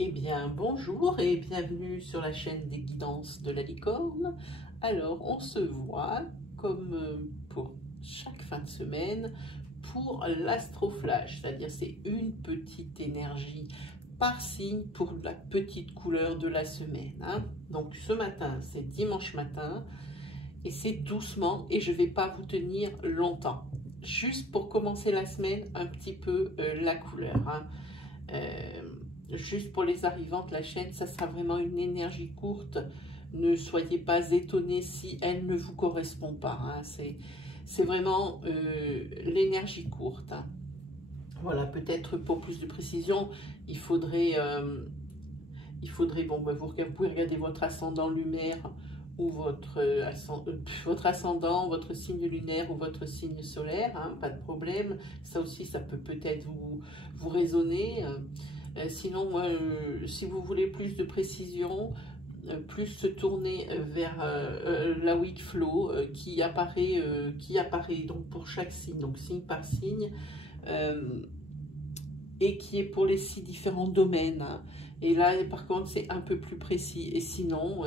Eh bien, bonjour et bienvenue sur la chaîne des guidances de la licorne. Alors, on se voit comme pour chaque fin de semaine pour l'astroflash, c'est-à-dire c'est une petite énergie par signe pour la petite couleur de la semaine. Donc, ce matin, c'est dimanche matin et c'est doucement et je ne vais pas vous tenir longtemps. Juste pour commencer la semaine, un petit peu la couleur. Juste pour les arrivantes, la chaîne, ça sera vraiment une énergie courte. Ne soyez pas étonnés si elle ne vous correspond pas. C'est vraiment l'énergie courte. Voilà, peut-être pour plus de précision, il faudrait bon, vous pouvez regarder votre ascendant lunaire ou votre ascendant, votre signe lunaire ou votre signe solaire, pas de problème. Ça aussi, ça peut peut-être vous résonner. Sinon, moi, si vous voulez plus de précision, plus se tourner vers la week flow qui apparaît donc pour chaque signe, donc signe par signe, et qui est pour les 6 différents domaines. Et là, par contre, c'est un peu plus précis. Et sinon,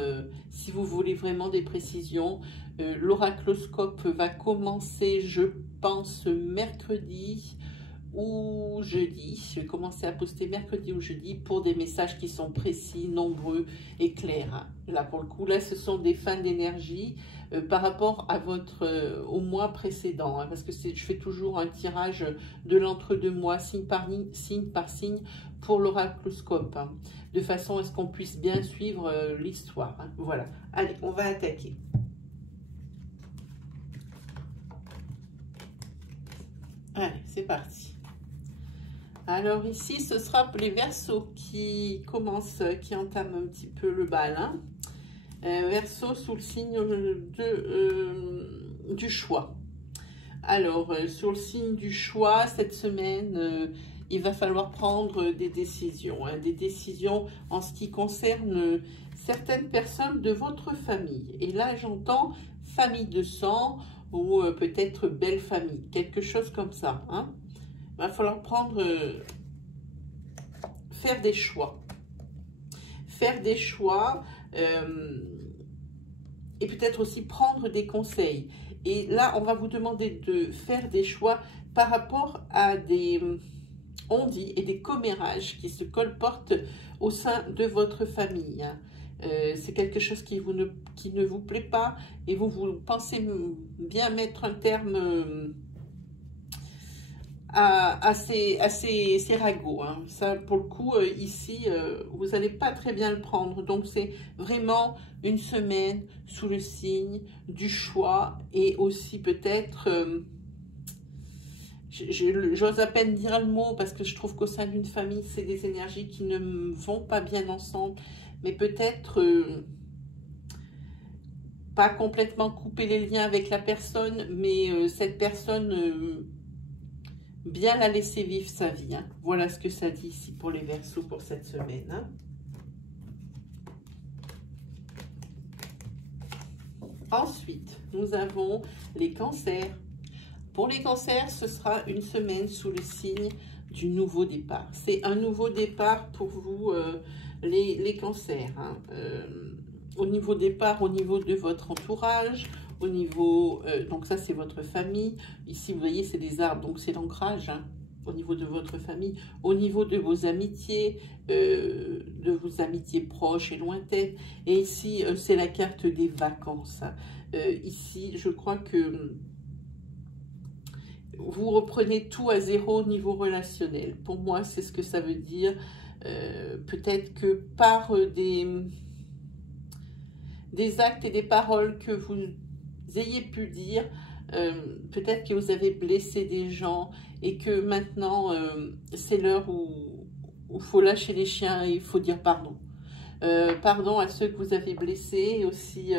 si vous voulez vraiment des précisions, l'oracloscope va commencer, je pense, mercredi ou jeudi. Je vais commencer à poster mercredi ou jeudi pour des messages qui sont précis, nombreux et clairs. Là, pour le coup, là, ce sont des fins d'énergie par rapport à au mois précédent. Parce que je fais toujours un tirage de l'entre-deux mois, signe par signe, pour l'oracloscope. De façon à ce qu'on puisse bien suivre l'histoire. Voilà. Allez, on va attaquer. Allez, c'est parti. Alors ici, ce sera les Verseaux qui entament un petit peu le bal. Verseau sous le signe du choix. Alors, sur le signe du choix, cette semaine, il va falloir prendre des décisions. Des décisions en ce qui concerne certaines personnes de votre famille. Et là, j'entends famille de sang ou peut-être belle famille, quelque chose comme ça. Il va falloir faire des choix. Faire des choix et peut-être aussi prendre des conseils. Et là, on va vous demander de faire des choix par rapport à des on-dit et des commérages qui se colportent au sein de votre famille. C'est quelque chose qui ne vous plaît pas et vous pensez bien mettre un terme à ces ragots. Ça, pour le coup, ici, vous n'allez pas très bien le prendre. Donc, c'est vraiment une semaine sous le signe du choix et aussi peut-être, j'ose à peine dire le mot parce que je trouve qu'au sein d'une famille, c'est des énergies qui ne vont pas bien ensemble, mais peut-être pas complètement couper les liens avec la personne, mais cette personne... bien la laisser vivre sa vie. Voilà ce que ça dit ici pour les Verseaux pour cette semaine. Ensuite, nous avons les Cancers. Pour les Cancers, ce sera une semaine sous le signe du nouveau départ. C'est un nouveau départ pour vous, les Cancers. Au niveau départ, au niveau de votre entourage, au niveau, donc ça c'est votre famille, ici vous voyez c'est des arbres, donc c'est l'ancrage, au niveau de votre famille, au niveau de vos amitiés proches et lointaines, et ici c'est la carte des vacances. Ici je crois que vous reprenez tout à zéro au niveau relationnel. Pour moi c'est ce que ça veut dire, peut-être que par des actes et des paroles que vous ayez pu dire, peut-être que vous avez blessé des gens et que maintenant c'est l'heure où il faut lâcher les chiens et il faut dire pardon. Pardon à ceux que vous avez blessés et aussi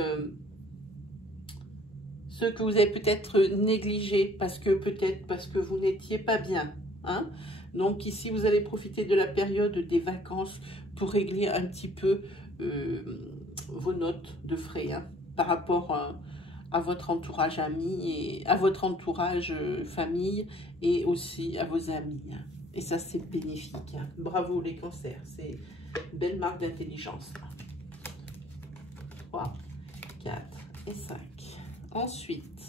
ceux que vous avez peut-être négligés parce que vous n'étiez pas bien. Donc ici vous allez profiter de la période des vacances pour régler un petit peu vos notes de frais par rapport à votre entourage ami et à votre entourage famille et aussi à vos amis. Et ça, c'est bénéfique. Hein. Bravo les cancers. C'est une belle marque d'intelligence. 3, 4 et 5. Ensuite,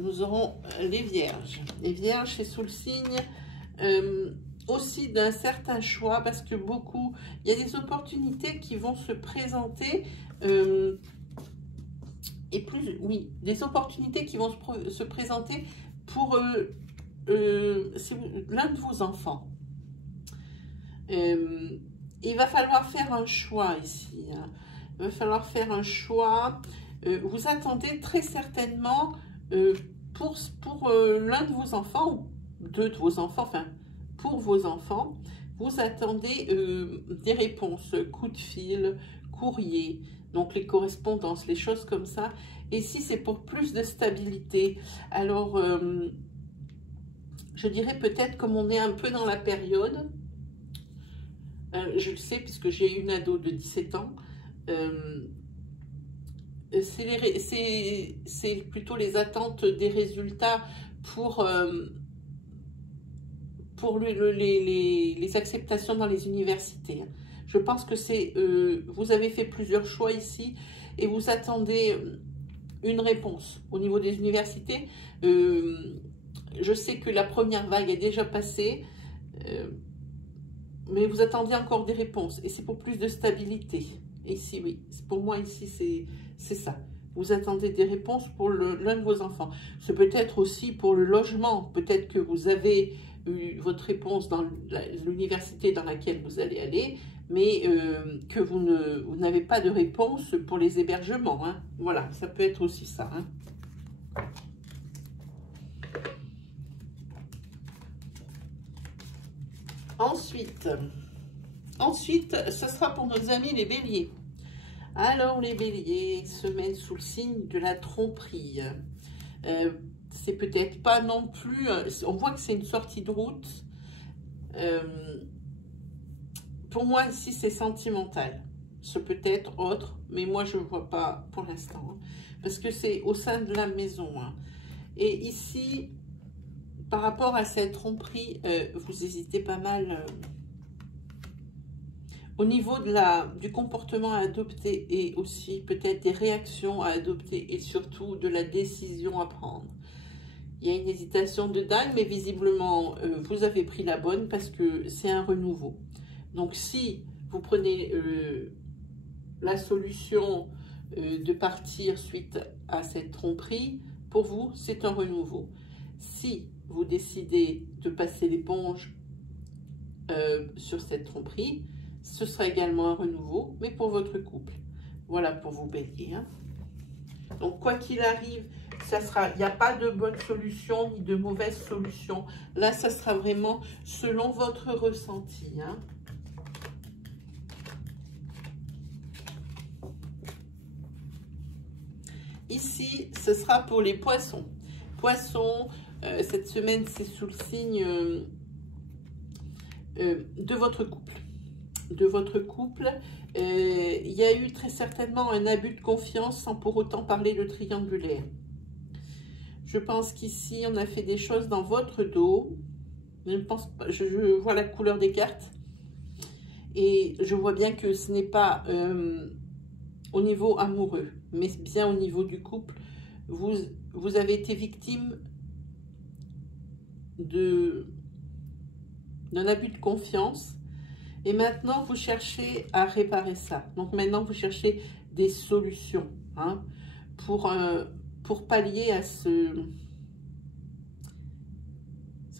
nous aurons les vierges. Les vierges, c'est sous le signe aussi d'un certain choix, parce que il y a des opportunités qui vont se présenter, des opportunités qui vont se présenter pour l'un de vos enfants. Il va falloir faire un choix ici. Hein. Il va falloir faire un choix. Vous attendez très certainement pour l'un de vos enfants, ou deux de vos enfants, enfin pour vos enfants, vous attendez des réponses, coup de fil, courrier, donc les correspondances, les choses comme ça. Et si c'est pour plus de stabilité, alors je dirais peut-être comme on est un peu dans la période, je le sais puisque j'ai une ado de 17 ans, c'est plutôt les attentes des résultats pour les acceptations dans les universités. Je pense que vous avez fait plusieurs choix ici et vous attendez une réponse au niveau des universités. Je sais que la première vague est déjà passée, mais vous attendez encore des réponses et c'est pour plus de stabilité. Et ici, oui, pour moi, ici, c'est ça. Vous attendez des réponses pour l'un de vos enfants. C'est peut-être aussi pour le logement. Peut-être que vous avez eu votre réponse dans l'université dans laquelle vous allez aller, mais que vous n'avez pas de réponse pour les hébergements. Hein. Voilà, ça peut être aussi ça. Hein. Ensuite, ce sera pour nos amis les béliers. Alors, les béliers, semaine sous le signe de la tromperie. C'est peut-être pas non plus... on voit que c'est une sortie de route. Pour moi, ici, c'est sentimental. Ce peut être autre, mais moi, je ne vois pas pour l'instant. Hein, parce que c'est au sein de la maison. Hein. Et ici, par rapport à cette tromperie, vous hésitez pas mal... au niveau du comportement à adopter et aussi peut-être des réactions à adopter et surtout de la décision à prendre. Il y a une hésitation de dingue, mais visiblement, vous avez pris la bonne parce que c'est un renouveau. Donc, si vous prenez la solution de partir suite à cette tromperie, pour vous, c'est un renouveau. Si vous décidez de passer l'éponge sur cette tromperie, ce sera également un renouveau, mais pour votre couple. Voilà pour vous, béliers. Hein. Donc, quoi qu'il arrive, il n'y a pas de bonne solution ni de mauvaise solution. Là, ça sera vraiment selon votre ressenti. Hein. Ici, ce sera pour les poissons. Poissons, cette semaine, c'est sous le signe de votre couple. Il y a eu très certainement un abus de confiance sans pour autant parler de triangulaire. Je pense qu'ici, on a fait des choses dans votre dos. Je vois la couleur des cartes. Et je vois bien que ce n'est pas au niveau amoureux, mais bien au niveau du couple. Vous avez été victime d'un abus de confiance. Et maintenant, vous cherchez à réparer ça. Donc maintenant, vous cherchez des solutions hein, pour pallier à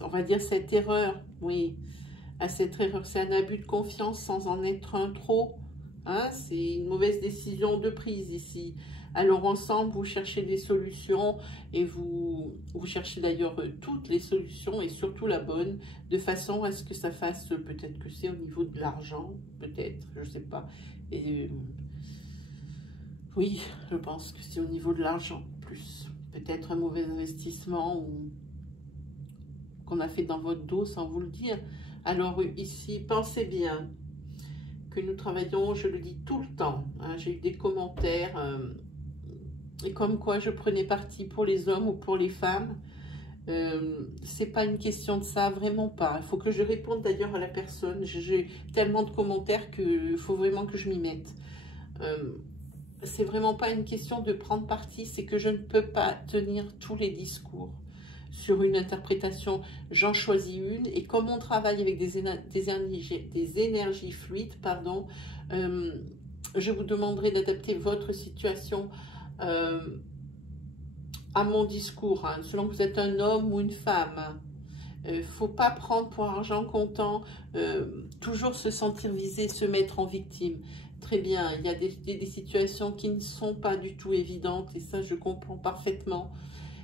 on va dire cette erreur. Oui, à cette erreur. C'est un abus de confiance sans en être un trop. Hein, c'est une mauvaise décision de prise ici. Alors ensemble, vous cherchez des solutions et vous cherchez d'ailleurs toutes les solutions et surtout la bonne, de façon à ce que ça fasse, peut-être que c'est au niveau de l'argent, peut-être, je ne sais pas. Et oui, je pense que c'est au niveau de l'argent, plus peut-être un mauvais investissement ou qu'on a fait dans votre dos sans vous le dire. Alors ici, pensez bien que nous travaillons, je le dis tout le temps, hein, j'ai eu des commentaires... et comme quoi je prenais parti pour les hommes ou pour les femmes. C'est pas une question de ça, vraiment pas. Il faut que je réponde d'ailleurs à la personne. J'ai tellement de commentaires qu'il faut vraiment que je m'y mette. C'est vraiment pas une question de prendre parti, c'est que je ne peux pas tenir tous les discours sur une interprétation. J'en choisis une, et comme on travaille avec des énergies fluides, pardon, je vous demanderai d'adapter votre situation à mon discours, hein, selon que vous êtes un homme ou une femme. Faut pas prendre pour argent comptant, toujours se sentir visé, se mettre en victime. Très bien, il y a des situations qui ne sont pas du tout évidentes, et ça je comprends parfaitement,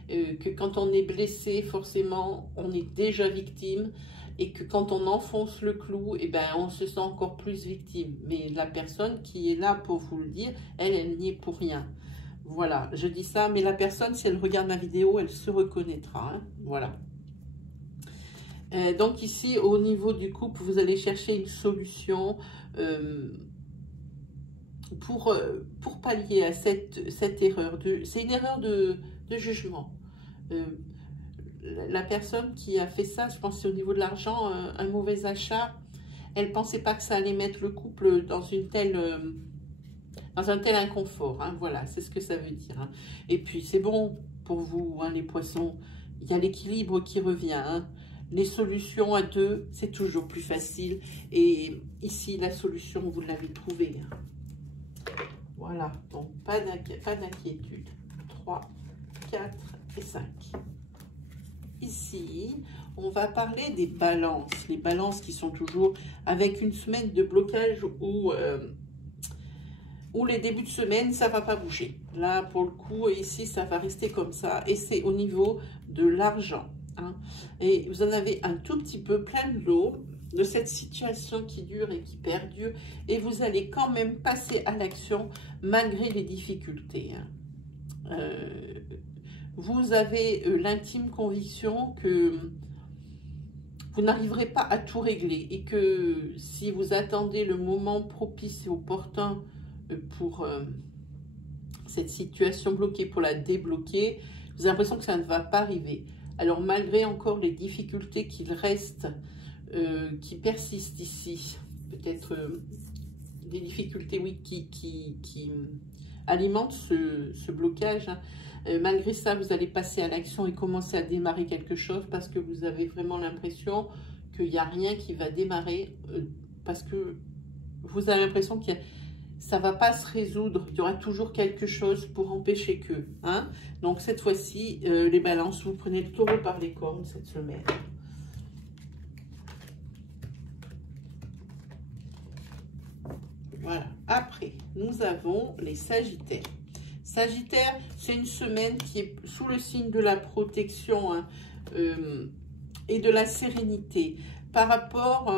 que quand on est blessé, forcément, on est déjà victime, et que quand on enfonce le clou, eh ben, on se sent encore plus victime. Mais la personne qui est là pour vous le dire, elle n'y est pour rien. Voilà, je dis ça, mais la personne, si elle regarde ma vidéo, elle se reconnaîtra, hein, voilà. Donc ici, au niveau du couple, vous allez chercher une solution pour pallier à cette erreur. C'est une erreur de jugement. La personne qui a fait ça, je pense que c'est au niveau de l'argent, un mauvais achat. Elle ne pensait pas que ça allait mettre le couple dans un tel inconfort. Hein, voilà, c'est ce que ça veut dire. Hein. Et puis, c'est bon pour vous, hein, les poissons. Il y a l'équilibre qui revient. Hein. Les solutions à deux, c'est toujours plus facile. Et ici, la solution, vous l'avez trouvée. Hein. Voilà, donc pas d'inquiétude. 3, 4 et 5. Ici, on va parler des balances. Les balances qui sont toujours avec une semaine de blocage où les débuts de semaine, ça ne va pas bouger. Là, pour le coup, ici, ça va rester comme ça. Et c'est au niveau de l'argent. Hein. Et vous en avez un tout petit peu plein de l'eau de cette situation qui dure et qui perdure. Et vous allez quand même passer à l'action malgré les difficultés. Hein. Vous avez l'intime conviction que vous n'arriverez pas à tout régler. Et que si vous attendez le moment propice et opportun pour cette situation bloquée, pour la débloquer, vous avez l'impression que ça ne va pas arriver. Alors malgré encore les difficultés qu'il reste, qui persistent ici, peut-être des difficultés, oui, qui alimentent ce blocage, hein, malgré ça, vous allez passer à l'action et commencer à démarrer quelque chose parce que vous avez vraiment l'impression qu'il n'y a rien qui va démarrer, parce que vous avez l'impression que ça ne va pas se résoudre. Il y aura toujours quelque chose pour empêcher que. Hein. Donc cette fois-ci, les balances, vous prenez le taureau par les cornes cette semaine. Voilà. Après, nous avons les sagittaires. Sagittaire, c'est une semaine qui est sous le signe de la protection, hein, et de la sérénité. Par rapport,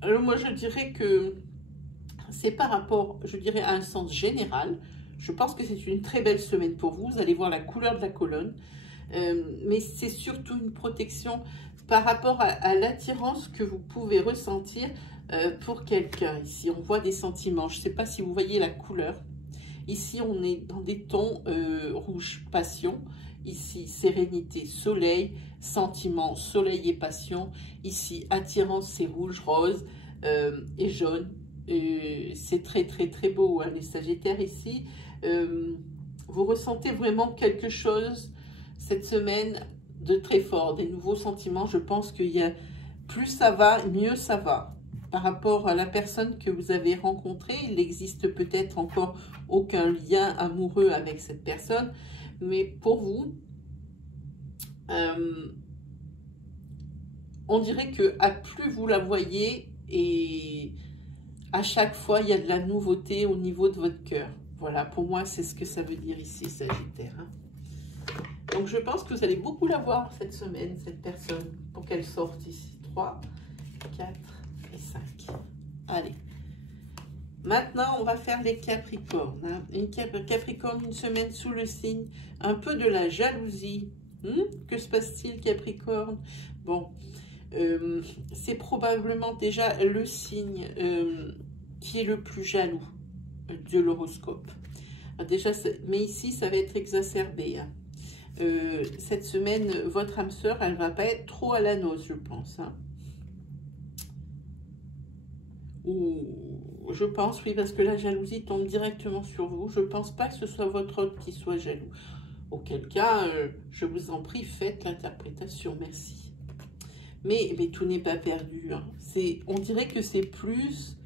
alors moi je dirais que c'est par rapport, je dirais, à un sens général. Je pense que c'est une très belle semaine pour vous. Vous allez voir la couleur de la colonne. Mais c'est surtout une protection par rapport à l'attirance que vous pouvez ressentir pour quelqu'un. Ici, on voit des sentiments. Je ne sais pas si vous voyez la couleur. Ici, on est dans des tons rouge, passion. Ici, sérénité, soleil, sentiment, soleil et passion. Ici, attirance, c'est rouge, rose et jaune. C'est très, très, très beau, hein, les sagittaires ici. Vous ressentez vraiment quelque chose cette semaine de très fort, des nouveaux sentiments. Je pense qu'il y a plus ça va, mieux ça va. Par rapport à la personne que vous avez rencontrée, il n'existe peut-être encore aucun lien amoureux avec cette personne, mais pour vous, on dirait que à plus vous la voyez, et à chaque fois, il y a de la nouveauté au niveau de votre cœur. Voilà, pour moi, c'est ce que ça veut dire ici, Sagittaire. Hein. Donc, je pense que vous allez beaucoup la voir cette semaine, cette personne, pour qu'elle sorte ici. 3, 4 et 5. Allez. Maintenant, on va faire les Capricornes. Hein. Une Capricorne, une semaine sous le signe, un peu de la jalousie. Que se passe-t-il, Capricorne? Bon, c'est probablement déjà le signe qui est le plus jaloux de l'horoscope. Déjà, mais ici, ça va être exacerbé. Hein. cette semaine, votre âme sœur, elle va pas être trop à la noce, je pense. Hein. Ou je pense, oui, parce que la jalousie tombe directement sur vous. Je pense pas que ce soit votre autre qui soit jaloux. Auquel cas, je vous en prie, faites l'interprétation. Merci. Mais tout n'est pas perdu. Hein. On dirait que c'est plus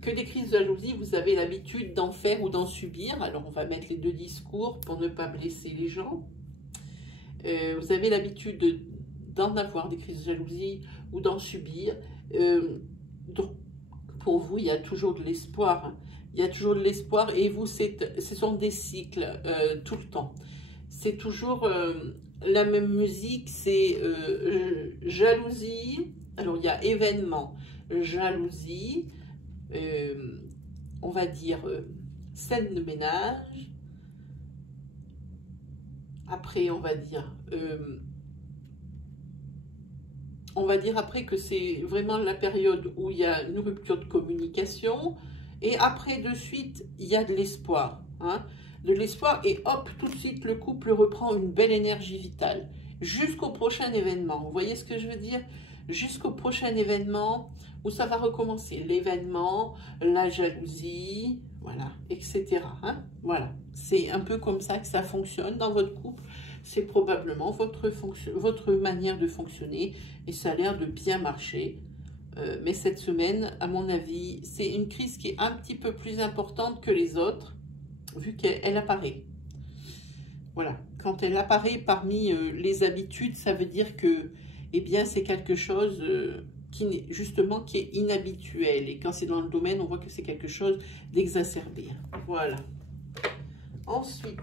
que des crises de jalousie. Vous avez l'habitude d'en faire ou d'en subir. Alors, on va mettre les deux discours pour ne pas blesser les gens. Vous avez l'habitude d'en avoir des crises de jalousie ou d'en subir. Donc, pour vous, il y a toujours de l'espoir. Hein. Il y a toujours de l'espoir et vous, ce sont des cycles tout le temps. C'est toujours la même musique, c'est jalousie. Alors, il y a événement, jalousie, on va dire scène de ménage. Après, on va dire après que c'est vraiment la période où il y a une rupture de communication. Et après, de suite, il y a de l'espoir. Hein, de l'espoir et hop, tout de suite, le couple reprend une belle énergie vitale. Jusqu'au prochain événement. Vous voyez ce que je veux dire? Jusqu'au prochain événement où ça va recommencer. L'événement, la jalousie, voilà, etc. Hein, voilà. C'est un peu comme ça que ça fonctionne dans votre couple. C'est probablement votre manière de fonctionner et ça a l'air de bien marcher. Mais cette semaine, à mon avis, c'est une crise qui est un petit peu plus importante que les autres, vu qu'elle apparaît. Voilà, quand elle apparaît parmi les habitudes, ça veut dire que, eh bien, c'est quelque chose qui est inhabituel. Et quand c'est dans le domaine, on voit que c'est quelque chose d'exacerbé. Voilà. Ensuite,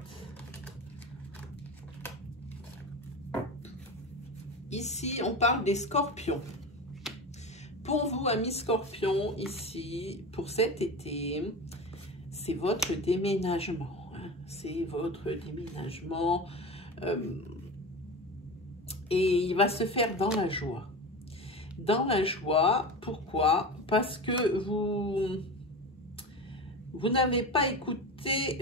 ici, on parle des scorpions. Pour vous, amis scorpions, ici, pour cet été, c'est votre déménagement. Hein, c'est votre déménagement. Et il va se faire dans la joie. Dans la joie, pourquoi? Parce que vous n'avez pas écouté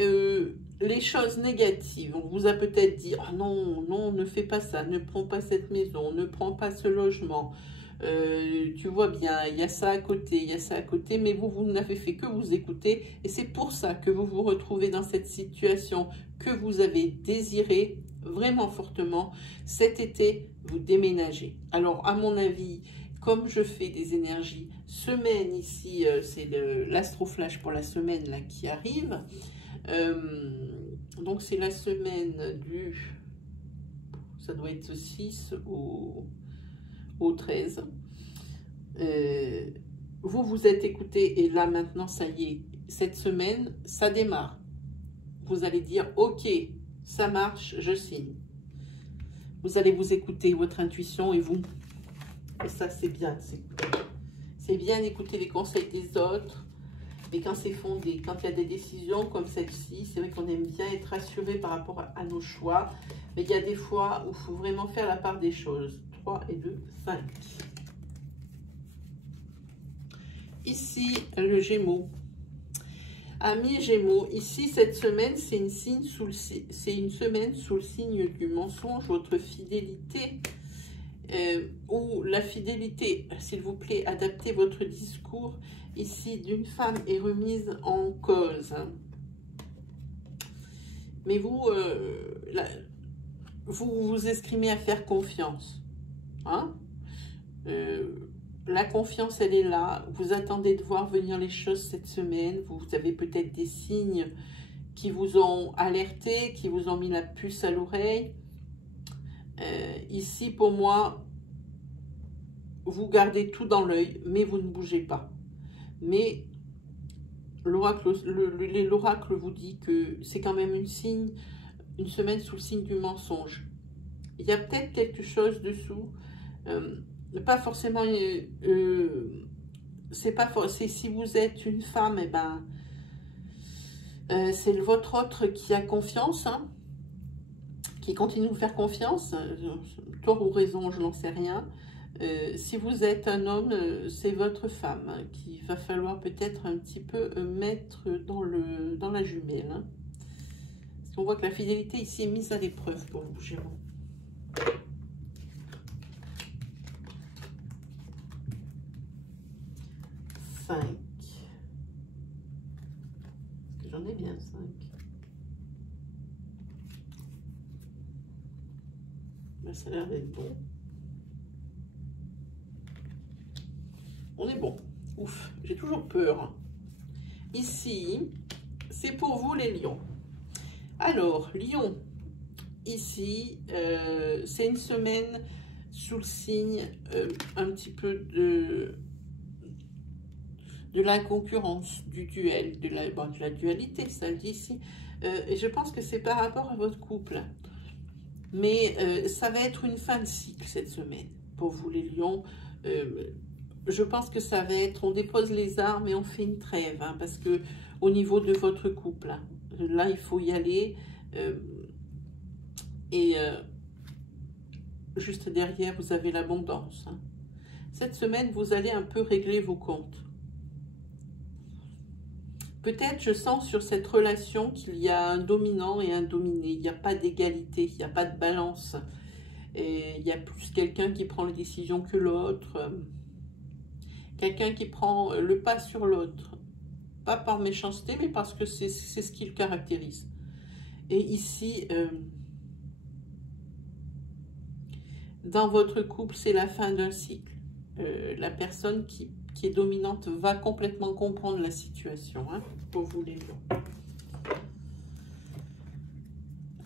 les choses négatives. On vous a peut-être dit, oh non, non, ne fais pas ça, ne prends pas cette maison, ne prends pas ce logement. Tu vois bien, il y a ça à côté, il y a ça à côté, mais vous n'avez fait que vous écouter. Et c'est pour ça que vous vous retrouvez dans cette situation que vous avez désiré vraiment fortement. Cet été, vous déménagez. Alors, à mon avis, comme je fais des énergies semaine ici, c'est l'astroflash pour la semaine là qui arrive. Donc, c'est la semaine du... Ça doit être 6 au 13. Vous vous êtes écouté et là, maintenant, ça y est. Cette semaine, ça démarre. Vous allez dire, ok, ça marche, je signe. Vous allez vous écouter, votre intuition et vous... Et ça, c'est bien. C'est bien d'écouter les conseils des autres. Mais quand c'est fondé, quand il y a des décisions comme celle-ci, c'est vrai qu'on aime bien être rassuré par rapport à nos choix. Mais il y a des fois où il faut vraiment faire la part des choses. 3 et 2, 5. Ici, le Gémeaux. Amis Gémeaux, ici, cette semaine, c'est une semaine sous le signe du mensonge, votre fidélité. Ou la fidélité, s'il vous plaît, adaptez votre discours ici d'une femme est remise en cause. Hein. Mais vous, vous vous escrimez à faire confiance. Hein. La confiance, elle est là. Vous attendez de voir venir les choses cette semaine. Vous avez peut-être des signes qui vous ont alerté, qui vous ont mis la puce à l'oreille. Ici, pour moi, vous gardez tout dans l'œil, mais vous ne bougez pas. Mais l'oracle vous dit que c'est quand même une semaine sous le signe du mensonge. Il y a peut-être quelque chose dessous, pas forcément, c'est si vous êtes une femme, et ben, c'est votre autre qui a confiance, hein, qui continue de vous faire confiance, tort ou raison, je n'en sais rien. Si vous êtes un homme, c'est votre femme hein, qu'il va falloir peut-être un petit peu mettre dans la jumelle. Hein. On voit que la fidélité ici est mise à l'épreuve pour vous, Gémeaux. Cinq. Parce que j'en ai bien 5. Ben, ça a l'air d'être bon. On est bon. Ouf, j'ai toujours peur. Ici, c'est pour vous les lions. Alors, lion, ici, c'est une semaine sous le signe un petit peu de la concurrence, du duel, de la dualité, ça le dit ici. Et je pense que c'est par rapport à votre couple. Mais ça va être une fin de cycle cette semaine pour vous les lions. Je pense que ça va être, on dépose les armes et on fait une trêve, hein, parce que au niveau de votre couple, hein, là il faut y aller. Juste derrière, vous avez l'abondance. Hein. Cette semaine, vous allez un peu régler vos comptes. Peut-être, je sens sur cette relation qu'il y a un dominant et un dominé. Il n'y a pas d'égalité, il n'y a pas de balance. Et il y a plus quelqu'un qui prend les décisions que l'autre. Quelqu'un qui prend le pas sur l'autre. Pas par méchanceté, mais parce que c'est ce qui le caractérise. Et ici, dans votre couple, c'est la fin d'un cycle. La personne qui est dominante va complètement comprendre la situation, hein, pour vous les lions.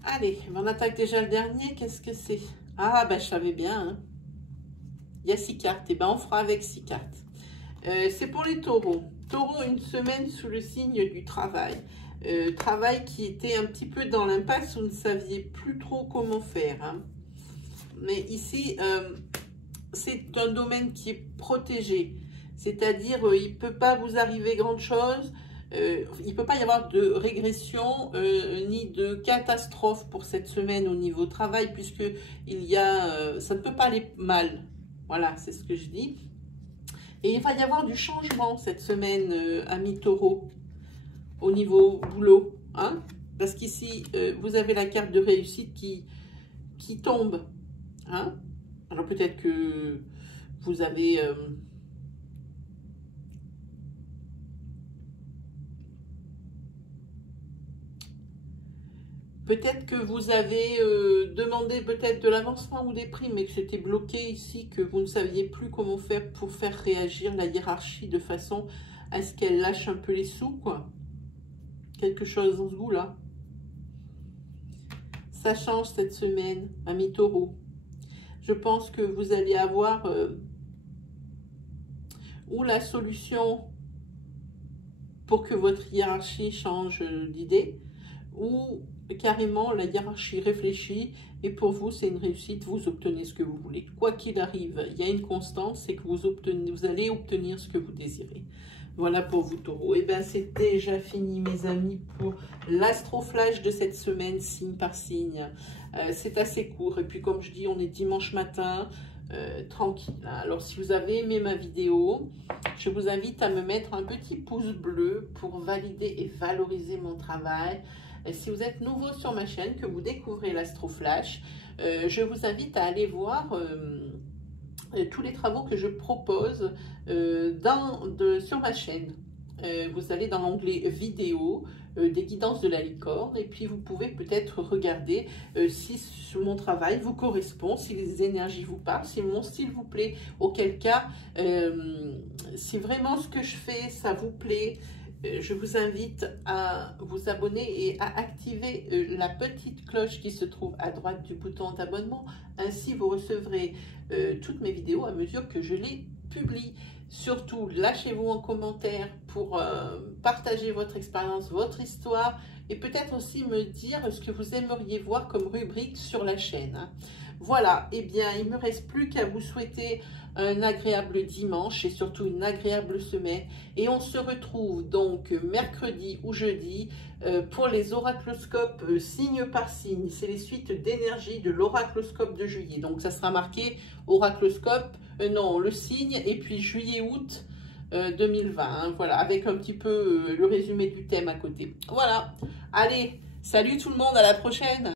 Allez, on attaque déjà le dernier. Qu'est-ce que c'est? Ah, ben je savais bien. Hein. Il y a 6 cartes. Et ben on fera avec 6 cartes. C'est pour les taureaux. Taureau, une semaine sous le signe du travail. Travail qui était un petit peu dans l'impasse, vous ne saviez plus trop comment faire. Hein. Mais ici, c'est un domaine qui est protégé. C'est-à-dire, il ne peut pas vous arriver grande chose. Il ne peut pas y avoir de régression ni de catastrophe pour cette semaine au niveau travail, puisque ça ne peut pas aller mal. Voilà, c'est ce que je dis. Et il va y avoir du changement cette semaine, amis taureaux, au niveau boulot. Hein, parce qu'ici, vous avez la carte de réussite qui tombe. Hein. Alors peut-être que vous avez... peut-être que vous avez demandé peut-être de l'avancement ou des primes, mais que c'était bloqué ici, que vous ne saviez plus comment faire pour faire réagir la hiérarchie de façon à ce qu'elle lâche un peu les sous, quoi. Quelque chose dans ce goût-là. Ça change cette semaine, amis taureaux. Je pense que vous allez avoir ou la solution pour que votre hiérarchie change d'idée, ou carrément la hiérarchie réfléchit et pour vous c'est une réussite, vous obtenez ce que vous voulez. Quoi qu'il arrive, il y a une constante, c'est que vous allez obtenir ce que vous désirez. Voilà pour vous taureaux. Et bien c'est déjà fini mes amis pour l'astroflash de cette semaine, signe par signe. C'est assez court et puis comme je dis, on est dimanche matin, tranquille. Alors si vous avez aimé ma vidéo, je vous invite à me mettre un petit pouce bleu pour valider et valoriser mon travail. Et si vous êtes nouveau sur ma chaîne, que vous découvrez l'Astroflash, je vous invite à aller voir tous les travaux que je propose sur ma chaîne. Vous allez dans l'onglet vidéo, des guidances de la licorne, et puis vous pouvez peut-être regarder si mon travail vous correspond, si les énergies vous parlent, si mon style vous plaît, auquel cas, si vraiment ce que je fais, ça vous plaît, je vous invite à vous abonner et à activer la petite cloche qui se trouve à droite du bouton d'abonnement. Ainsi, vous recevrez toutes mes vidéos à mesure que je les publie. Surtout, lâchez-vous en commentaire pour partager votre expérience, votre histoire et peut-être aussi me dire ce que vous aimeriez voir comme rubrique sur la chaîne. Hein. Voilà, et bien, il ne me reste plus qu'à vous souhaiter un agréable dimanche et surtout une agréable semaine. Et on se retrouve donc mercredi ou jeudi pour les oracloscopes signe par signe. C'est les suites d'énergie de l'oracloscope de juillet. Donc, ça sera marqué oracloscope, non, le signe, et puis juillet-août 2020. Hein, voilà, avec un petit peu le résumé du thème à côté. Voilà, allez, Salut tout le monde, à la prochaine!